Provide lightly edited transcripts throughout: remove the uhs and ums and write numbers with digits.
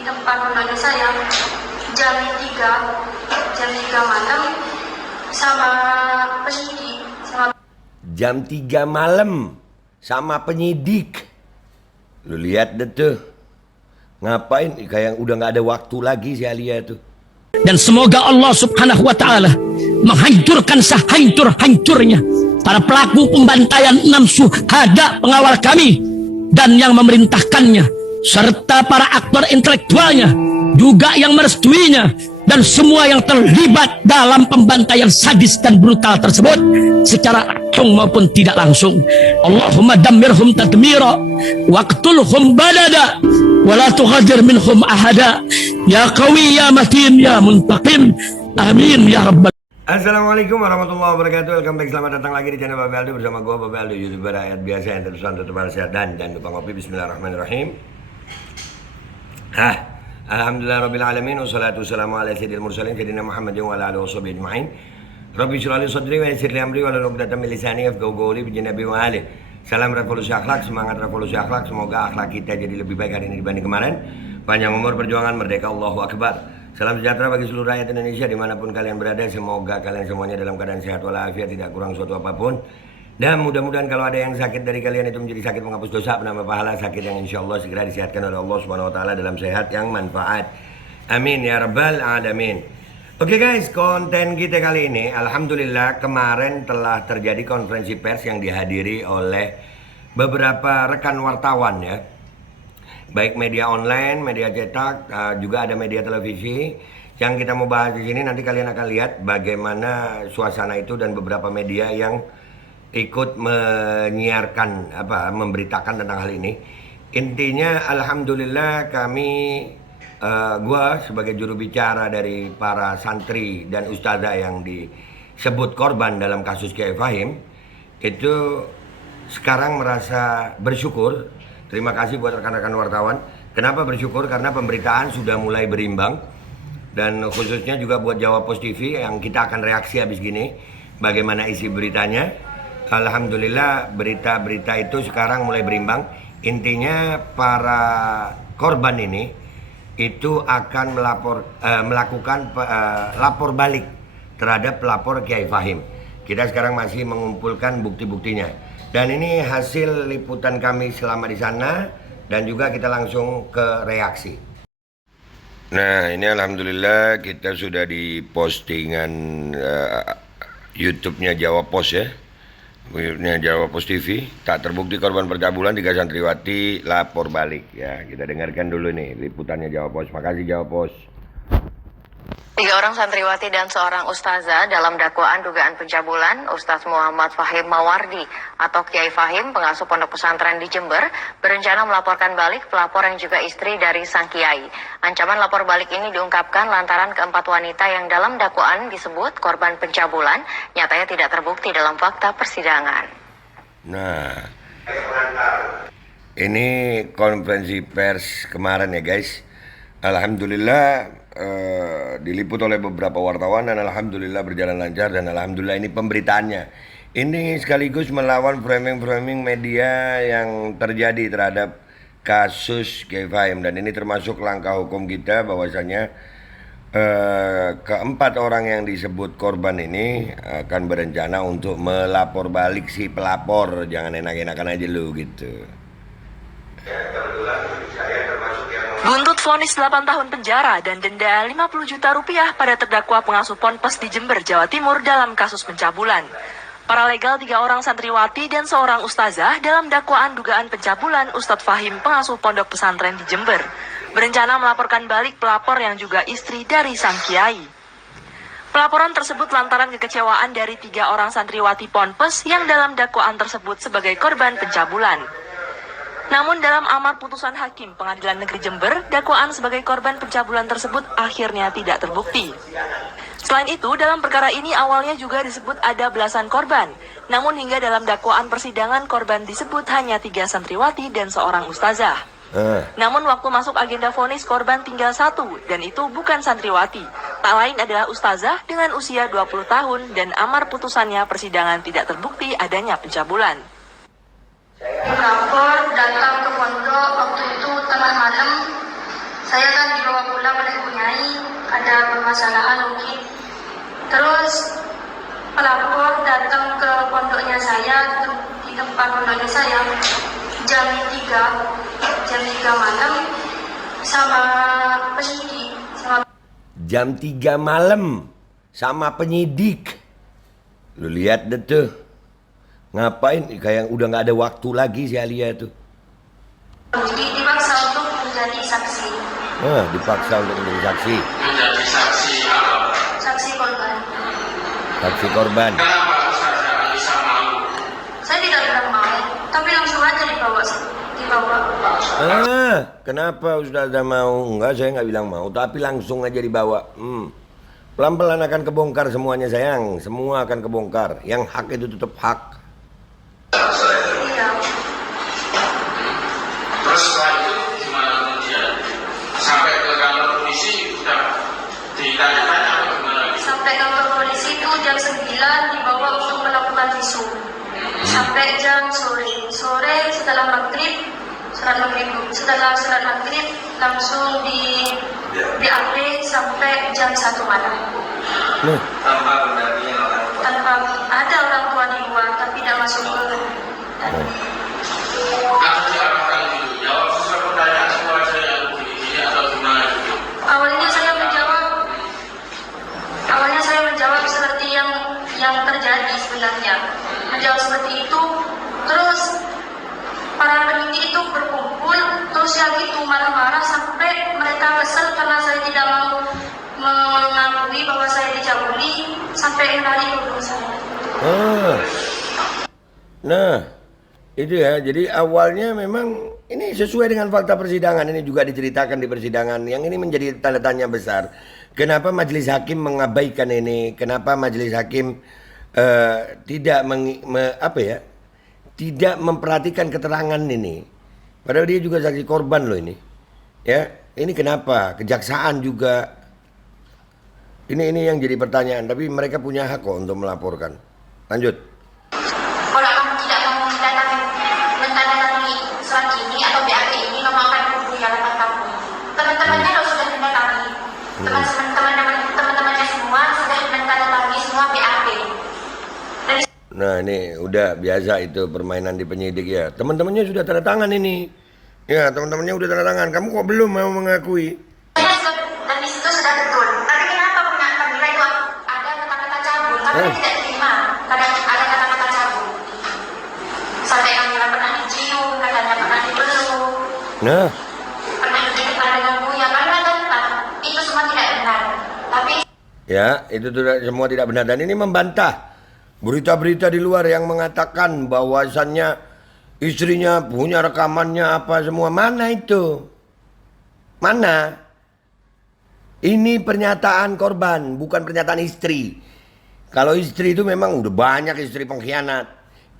di depan rumahnya saya jam 3 malam sama penyidik. Jam 3 malam sama penyidik. Lu lihat deh tuh. Ngapain kayak udah nggak ada waktu lagi si Alia tuh. Dan semoga Allah subhanahu wa ta'ala menghancurkan sehancur-hancurnya para pelaku pembantaian 6 syuhada pengawal kami dan yang memerintahkannya, serta para aktor intelektualnya juga yang merestuinya, dan semua yang terlibat dalam pembantaian sadis dan brutal tersebut secara langsung maupun tidak langsung. Allahumma dammirhum tadmira waqtulhum badada wala tughadir minhum ahada ya qawi ya matin ya muntaqim amin ya rabbal. Assalamualaikum warahmatullahi wabarakatuh. Welcome back, selamat datang lagi di channel Babe Aldo bersama gue Babe Aldo, YouTuber rakyat biasa yang terus sehat dan jangan lupa ngopi. Bismillahirrahmanirrahim. Alhamdulillah rabbil alamin, wassalatu wassalamu ala sayyidil mursalin sayyidina Muhammadin wa ala alihi washabihi ajmain. Rabbi shrah li sadri wa yassir li amri wa hlul 'uqdatam min lisani yafqahu qawli bi Nabi wa ali. Salam revolusi akhlak, semangat revolusi akhlak. Semoga akhlak kita jadi lebih baik hari ini dibanding kemarin. Panjang umur, perjuangan, merdeka, Allahu Akbar. Salam sejahtera bagi seluruh rakyat Indonesia dimanapun kalian berada. Semoga kalian semuanya dalam keadaan sehat walafiat, tidak kurang suatu apapun. Dan mudah-mudahan kalau ada yang sakit dari kalian itu menjadi sakit menghapus dosa, penambah pahala, sakit yang insya Allah segera disehatkan oleh Allah Subhanahu Wa Taala dalam sehat yang manfaat. Amin ya rabbal alamin. Oke guys, konten kita kali ini, alhamdulillah kemarin telah terjadi konferensi pers yang dihadiri oleh beberapa rekan wartawan ya, baik media online, media cetak, juga ada media televisi. Yang kita mau bahas di sini nanti kalian akan lihat bagaimana suasana itu dan beberapa media yang ikut menyiarkan memberitakan tentang hal ini. Intinya alhamdulillah kami gua sebagai juru bicara dari para santri dan ustazah yang disebut korban dalam kasus Kiai Fahim itu sekarang merasa bersyukur. Terima kasih buat rekan-rekan wartawan. Kenapa bersyukur? Karena pemberitaan sudah mulai berimbang, dan khususnya juga buat Jawa Post TV yang kita akan reaksi habis gini bagaimana isi beritanya. Alhamdulillah berita-berita itu sekarang mulai berimbang. Intinya para korban ini itu akan melakukan lapor balik terhadap pelapor Kiai Fahim. Kita sekarang masih mengumpulkan bukti-buktinya. Dan ini hasil liputan kami selama di sana dan juga kita langsung ke reaksi. Nah, ini alhamdulillah kita sudah di postingan YouTube-nya Jawa Post ya. YouTube-nya Jawa Post TV, tak terbukti korban pencabulan 3 santriwati lapor balik ya. Kita dengarkan dulu nih liputannya Jawa Post. Makasih Jawa Post. 3 orang santriwati dan seorang ustazah dalam dakwaan dugaan pencabulan Ustaz Muhammad Fahim Mawardi atau Kiai Fahim, pengasuh pondok pesantren di Jember, berencana melaporkan balik pelapor yang juga istri dari sang kiai. Ancaman lapor balik ini diungkapkan lantaran keempat wanita yang dalam dakwaan disebut korban pencabulan nyatanya tidak terbukti dalam fakta persidangan. Nah, ini konferensi pers kemarin ya guys. Alhamdulillah diliput oleh beberapa wartawan dan alhamdulillah berjalan lancar, dan alhamdulillah ini pemberitaannya. Ini sekaligus melawan framing-framing media yang terjadi terhadap kasus Kiai Fahim, dan ini termasuk langkah hukum kita bahwasanya keempat orang yang disebut korban ini akan berencana untuk melapor balik si pelapor. Jangan enak-enakan aja lu gitu. Buntut vonis 8 tahun penjara dan denda 50 juta rupiah pada terdakwa pengasuh ponpes di Jember, Jawa Timur dalam kasus pencabulan. Paralegal 3 orang santriwati dan seorang ustazah dalam dakwaan dugaan pencabulan Ustadz Fahim, pengasuh pondok pesantren di Jember, berencana melaporkan balik pelapor yang juga istri dari sang kiai. Pelaporan tersebut lantaran kekecewaan dari 3 orang santriwati ponpes yang dalam dakwaan tersebut sebagai korban pencabulan. Namun dalam amar putusan hakim Pengadilan Negeri Jember, dakwaan sebagai korban pencabulan tersebut akhirnya tidak terbukti. Selain itu, dalam perkara ini awalnya juga disebut ada belasan korban. Namun hingga dalam dakwaan persidangan, korban disebut hanya 3 santriwati dan seorang ustazah. Namun waktu masuk agenda vonis, korban tinggal 1, dan itu bukan santriwati. Tak lain adalah ustazah dengan usia 20 tahun, dan amar putusannya persidangan tidak terbukti adanya pencabulan. Lapor datang ke pondok waktu itu tengah malam Saya kan dibawa pulang oleh Bu Nyai, ada permasalahan mungkin. Terus pelapor datang ke pondoknya saya, di tempat pondoknya saya, jam 3 malam sama penyidik. Jam 3 malam sama penyidik. Lu lihat deh tuh. Ngapain? Kayak udah nggak ada waktu lagi si Alia tuh. Jadi dipaksa untuk menjadi saksi. Dipaksa untuk menjadi saksi. Menjadi saksi apa? Saksi korban. Saksi korban. Kenapa Ustazah Alisa mau? Saya tidak bilang mau, tapi langsung aja dibawa. Kenapa Ustazah mau? Enggak, saya nggak bilang mau, tapi langsung aja dibawa. Pelan-pelan akan kebongkar semuanya sayang. Semua akan kebongkar. Yang hak itu tetap hak. Iya. Terus setelah itu gimana kemudian? Sampai ke kantor polisi sudah ditanya-tanya atau gimana? Sampai kantor polisi itu jam 9 dibawa untuk melakukan visum. Sampai jam sore setelah maghrib, setelah sholat maghrib langsung di BAP sampai jam 1 malam. Tanpa pendampingan orang tua. Tanpa ada orang tua di luar, tapi tidak masuk ke Atau diarahkan gitu, jawab sesuai pertanyaan semua aja yang begini atau gimana gitu. Awalnya saya menjawab seperti yang terjadi sebenarnya. Menjawab seperti itu, terus para penyidik itu berkumpul, terus yang itu marah-marah sampai mereka kesal karena saya tidak mau mengakui bahwa saya dicabuli, sampai menarik hubung saya. Nah, itu ya. Jadi awalnya memang ini sesuai dengan fakta persidangan. Ini juga diceritakan di persidangan. Yang ini menjadi tanda tanya besar. Kenapa majelis hakim mengabaikan ini? Kenapa majelis hakim tidak tidak memperhatikan keterangan ini? Padahal dia juga saksi korban loh ini. Ya, ini kenapa? Kejaksaan juga. Ini yang jadi pertanyaan. Tapi mereka punya hak kok untuk melaporkan. Lanjut. Kalau kamu tidak mau menandatangani surat ini atau BAP ini, kamu akan hubungi halaman kamu. Teman-temannya sudah mendatangi. Teman-temannya semua sudah menandatangani semua BAP. Nah ini udah biasa itu permainan di penyidik ya. Teman-temannya sudah tanda tangan ini. Ya teman-temannya udah tanda tangan. Kamu kok belum mau mengakui? Dan di situ sudah betul. Tapi kenapa pengira itu ada kata-kata cabul? Karena tidak terima. Ada kata-kata cabul. Sampai Kamila pernah dicium, katanya pernah dipeluk. Nah. Pernah didekatkan dengan Buya. Karena itu semua tidak benar. Tapi Ya itu semua tidak benar. Dan ini membantah berita-berita di luar yang mengatakan bahwasannya istrinya punya rekamannya apa semua. Mana itu? Mana? Ini pernyataan korban, bukan pernyataan istri. Kalau istri itu memang udah banyak istri pengkhianat.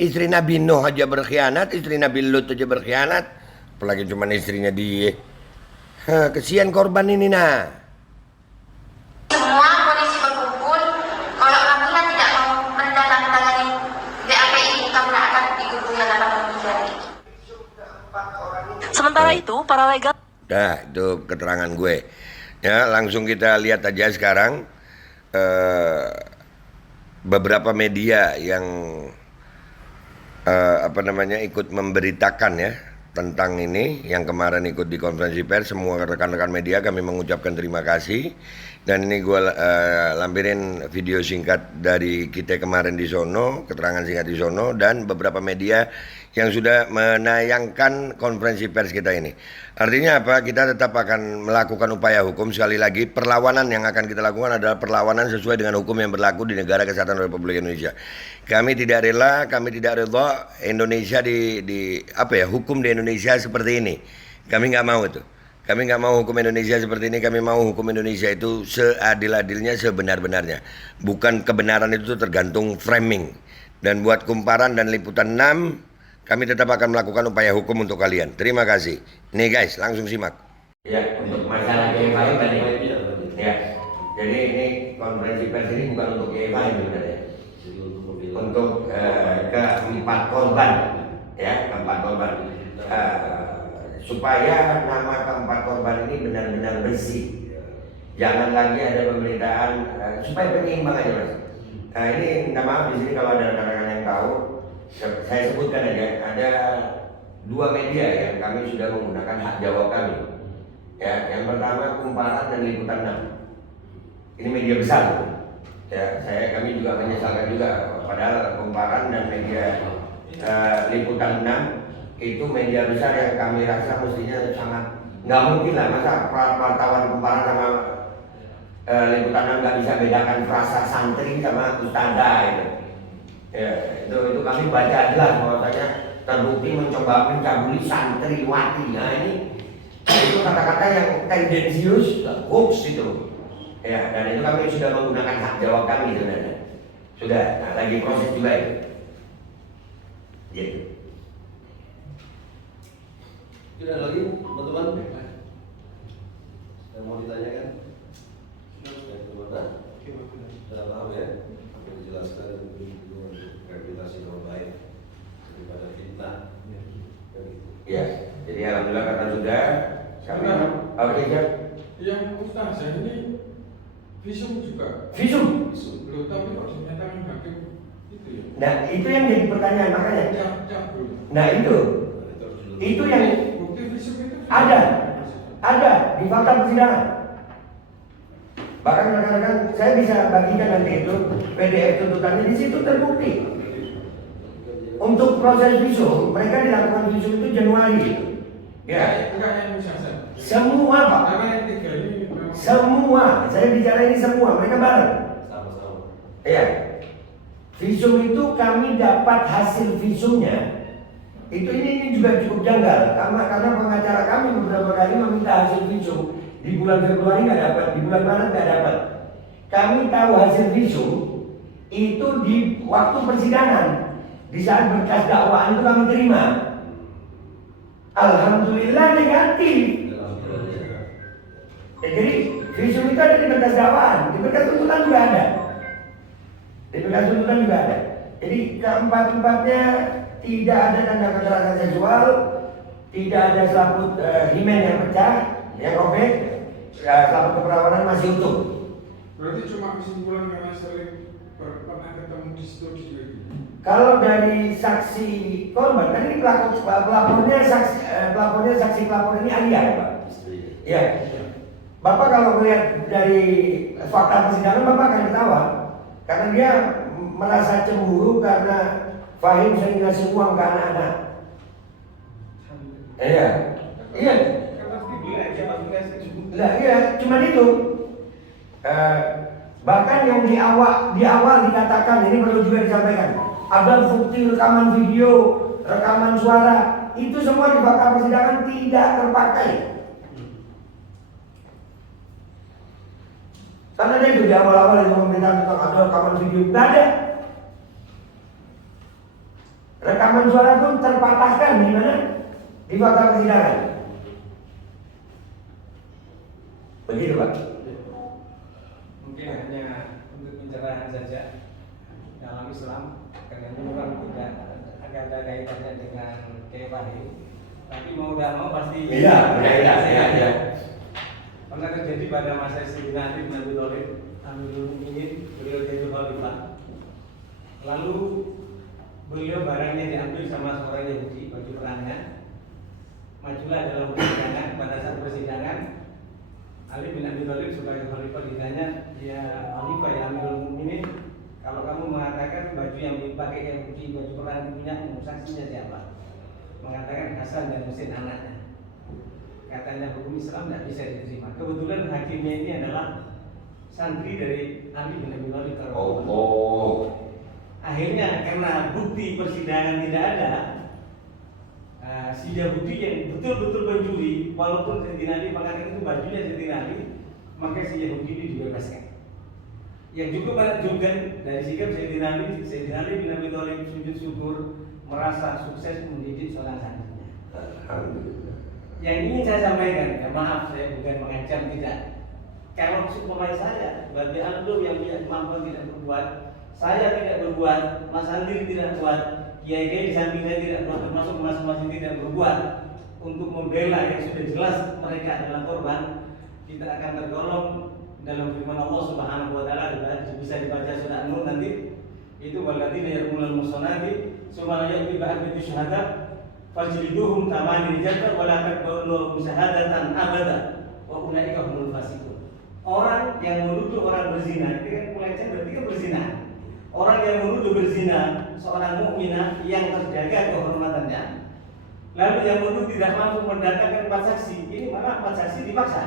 Istri Nabi Nuh aja berkhianat, istri Nabi Lut aja berkhianat. Apalagi cuma istrinya dia. Kesian korban ini nah. semua polisi berkumpul. Kalau Kamila tidak mau menandatangani BAP ini, Kamila akan dihubungi halaman penjara. Sementara itu, para legal Nah, itu keterangan gue. Ya, langsung kita lihat aja sekarang beberapa media yang ikut memberitakan ya tentang ini, yang kemarin ikut di konferensi pers. Semua rekan-rekan media kami mengucapkan terima kasih. Dan ini gue lampirin video singkat dari kita kemarin di sono, keterangan singkat di sono, dan beberapa media yang sudah menayangkan konferensi pers kita ini. Artinya apa? Kita tetap akan melakukan upaya hukum. Sekali lagi, perlawanan yang akan kita lakukan adalah perlawanan sesuai dengan hukum yang berlaku di Negara Kesatuan Republik Indonesia. Kami tidak rela, kami tidak rela Indonesia hukum di Indonesia seperti ini. Kami nggak mau itu. Kami nggak mau hukum Indonesia seperti ini. Kami mau hukum Indonesia itu seadil-adilnya, sebenar-benarnya. Bukan kebenaran itu tergantung framing. Dan buat kumparan dan liputan 6, kami tetap akan melakukan upaya hukum untuk kalian. Terima kasih. Nih guys, langsung simak. Ya, untuk masalah Kiai Fahim tadi. Ya, jadi ini konferensi pers ini bukan untuk Kiai Fahim sebenarnya. Untuk keempat korban, ya, keempat korban. supaya nama keempat korban ini benar-benar bersih. Jangan lagi ada pemberitaan supaya penyeimbang aja mas. Nah ini minta maaf di sini kalau ada rekan-rekan yang tahu, saya sebutkan aja ada 2 media yang kami sudah menggunakan hak jawab kami. Ya, yang pertama Kumparan dan Liputan 6. Ini media besar. Ya, kami juga menyesalkan juga padahal Kumparan dan media Liputan 6 itu media besar yang kami rasa mestinya sangat nggak mungkin lah masa wartawan Kumparan sama Liputan 6 nggak bisa bedakan frasa santri sama ustadzah itu. Ya, itu kami baca jelas bahwasanya terbukti mencoba mencabuli santriwati. Nah ini itu kata-kata yang tendensius, hoax itu. Ya, dan itu kami sudah menggunakan hak jawab kami sebenarnya. Sudah, nah, lagi proses juga itu. Gitu. Tidak lagi teman-teman yang mau ditanyakan? Sudah paham ya? Apa yang dijelaskan dan rehabilitasi terbaik daripada fitnah. Ya, jadi alhamdulillah karena sudah kami. Oke, ya. Yang Ustazah ini visum juga. Visum. Loh, tapi kok dinyatakan hakim itu ya? Nah, itu yang jadi pertanyaan makanya. Cabul. Nah, itu yang Bukti visum itu ada di fakta persidangan. Bahkan rekan-rekan saya bisa bagikan nanti itu PDF tuntutannya di situ terbukti. Untuk proses visum, mereka dilakukan visum itu Januari. Ya. Enggak yang Ustazah. Semua Pak. Karena yang 3 ini memang Semua. Saya bicara ini semua. Mereka bareng. Sama-sama. Iya. Visum itu kami dapat hasil visumnya. Ini juga cukup janggal karena pengacara kami beberapa kali meminta hasil visum. Di bulan Februari nggak dapat, di bulan Maret nggak dapat. Kami tahu hasil visum itu di waktu persidangan. Di saat berkas dakwaan itu kami terima. Alhamdulillah negatif. Ya, jadi visum itu ada di berkas dakwaan, di berkas tuntutan juga ada. Di berkas tuntutan juga ada. Jadi keempat-empatnya tidak ada tanda kekerasan seksual, tidak ada selaput himen yang pecah, yang robek, selaput keperawanan masih utuh. berarti cuma kesimpulan karena sering pernah ketemu di situ gitu. Kalau dari saksi korban, kan ini pelapornya saksi pelapor ini Alia ya Pak? Iya. Bapak kalau melihat dari fakta persidangan Bapak akan ketawa karena dia merasa cemburu karena Fahim sering ngasih uang ke anak-anak. Iya. Iya. Lah iya, cuman itu. Bahkan yang di awal dikatakan ini perlu juga disampaikan. Ada bukti rekaman video, rekaman suara, itu semua di fakta persidangan tidak terpakai. Karena itu di awal-awal yang meminta tentang ada rekaman video, tidak ada. Rekaman suara pun terpatahkan di mana? Di fakta persidangan. Begitu Pak. Mungkin hanya untuk pencerahan saja dalam Islam karena ini bukan tidak akan ada kaitannya dengan Fahim, tapi mau tidak mau pasti Iya. pernah terjadi pada masa Sayyidina Ali bin Abi Thalib Amirul Mukminin, beliau jadi khalifah. Lalu beliau barangnya diambil sama seorang Yahudi, baju perangnya. Majulah dalam persidangan. Pada saat persidangan Ali bin Abi Thalib sebagai khalifah ditanya, ya khalifah ya Amirul Mukminin, kalau kamu mengatakan baju yang dipakai Yahudi, baju perang punya, saksinya siapa? Mengatakan Hasan dan Husain anaknya. Katanya hukum Islam tidak bisa diterima. Kebetulan hakimnya ini adalah santri dari Ali bin Abi Thalib. Akhirnya karena bukti persidangan tidak ada, si Yahudi yang betul-betul pencuri, walaupun Sayyidina Ali mengatakan itu bajunya Sayyidina Ali, maka si Yahudi ini dibebaskan. Yang cukup menakjubkan dari sikap Sayyidina Ali bin Abi Thalib sujud syukur, merasa sukses mendidik seorang santrinya. Alhamdulillah. Yang ingin saya sampaikan, ya maaf saya bukan mengancam, tidak. Kalau supaya saya, bagi antum yang punya kemampuan tidak berbuat, saya tidak berbuat, Mas Andri tidak buat, kiai-kiai di samping saya tidak buat, termasuk masing-masing tidak berbuat. untuk membela yang sudah jelas mereka adalah korban, kita akan tergolong dalam firman Allah Subhanahu wa taala, bisa dibaca surah An-Nur nanti, itu walladzina yarmulal muhsanati tsumma la ya'ti ba'da syuhada fajliduhum thamani jalda wa la taqbalu syahadatan abada wa ulaika humul fasiqun. Orang yang menuduh orang berzina, itu kan pelecehan berarti kan berzina. Orang yang menuduh berzina seorang mukminah yang terjaga kehormatannya, lalu yang menuduh tidak mampu mendatangkan 4 saksi, ini malah 4 saksi dipaksa.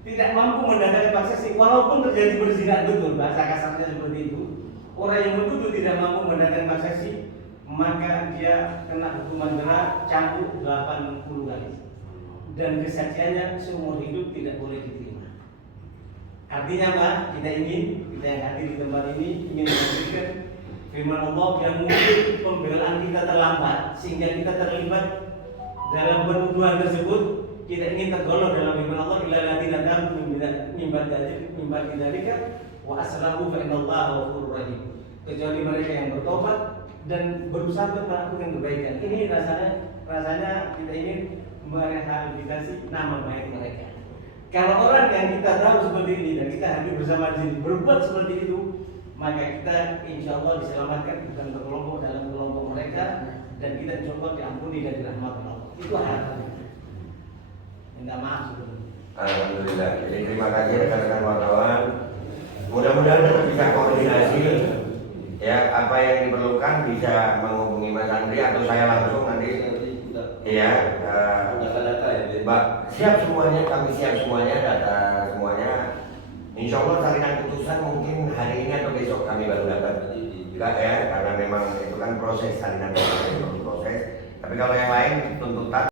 Tidak mampu mendatangkan 4 saksi walaupun terjadi berzina betul, bahasa kasarnya seperti itu. Orang yang menuduh tidak mampu mendatangkan 4 saksi, maka dia kena hukuman berat cambuk 80 kali. Dan kesaksiannya seumur hidup tidak boleh diterima. Artinya apa? Kita yang hadir di tempat ini ingin memberikan firman Allah yang mungkin pembelaan kita terlambat sehingga kita terlibat dalam penuduhan tersebut. Kita ingin tergolong dalam firman Allah, illal ladzina tabu min ba'di dzalika wa aslahu fa innallaha ghafurur rahim. Kecuali mereka yang bertobat dan berusaha untuk melakukan kebaikan. Ini rasanya kita ingin merehabilitasi nama baik mereka. Kalau orang yang kita tahu seperti ini dan kita hadir bersama di sini berbuat seperti itu, maka kita insya Allah diselamatkan bukan berkelompok dalam kelompok mereka, dan kita insya Allah diampuni dan dirahmati Allah. Itu harapan. Minta maaf sebelumnya. Alhamdulillah. Jadi terima kasih rekan-rekan wartawan. Mudah-mudahan tetap bisa koordinasi. Ya, apa yang diperlukan bisa menghubungi Mas Andri atau saya langsung nanti. Iya, data-data ya. Mbak, siap semuanya, kami siap semuanya, data semuanya. Insya Allah salinan putusan mungkin hari ini atau besok kami baru dapat. Enggak ya, karena memang itu kan proses salinan proses. Tapi kalau yang lain tuntutan